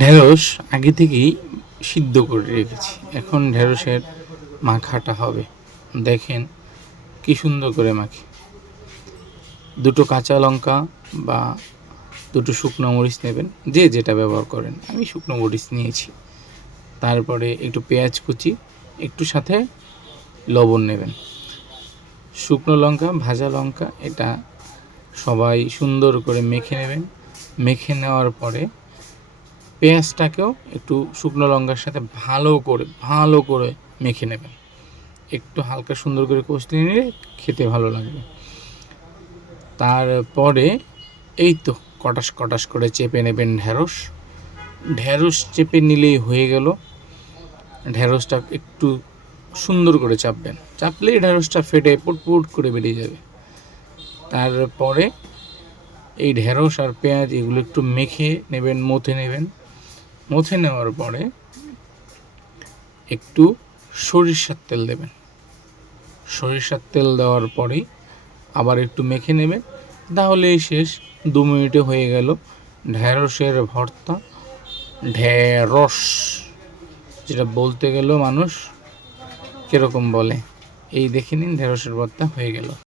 ঢেঁড়স আগে থেকেই সিদ্ধ করে রেখেছি। এখন ঢেঁড়সের মাখাটা হবে। দেখেন কি সুন্দর করে মাখি। দুটো কাঁচা লঙ্কা বা দুটো শুকনো মরিচ নেবেন, যে যেটা ব্যবহার করেন। আমি শুকনো মরিচ নিয়েছি। তারপরে একটু পেঁয়াজ কুচি, একটু সাথে লবণ নেবেন। শুকনো লঙ্কা, ভাজা লঙ্কা, এটা সবাই সুন্দর করে মেখে নেবেন। মেখে নেওয়ার পরে পেঁয়াজটাকেও একটু শুকনো লঙ্কার সাথে ভালো করে মেখে নেবেন। একটু হালকা সুন্দর করে কষলে নিলে খেতে ভালো লাগবে। তারপরে এই তো কটাস করে চেপে নেবেন ঢেঁড়স। ঢেঁড়স চেপে নিলেই হয়ে গেল। ঢেঁড়সটা একটু সুন্দর করে চাপবেন, চাপলেই ঢেঁড়সটা ফেটে পুটপুট করে বেরিয়ে যাবে। তারপরে এই ঢেঁড়স আর পেঁয়াজ এগুলো একটু মেখে নেবেন, মথে নেবেন। মথে নেওয়ার পরে একটু সরিষার তেল দেবেন। সরিষার তেল দেওয়ার পরেই আবার একটু মেখে নেবেন। তাহলেই শেষ, 2 মিনিটে হয়ে গেল ঢেঁড়সের ভর্তা। ঢেঁড়স যেটা বলতে গেলেও মানুষ কীরকম বলে, এই দেখে নিন ঢেঁড়সের ভর্তা হয়ে গেল।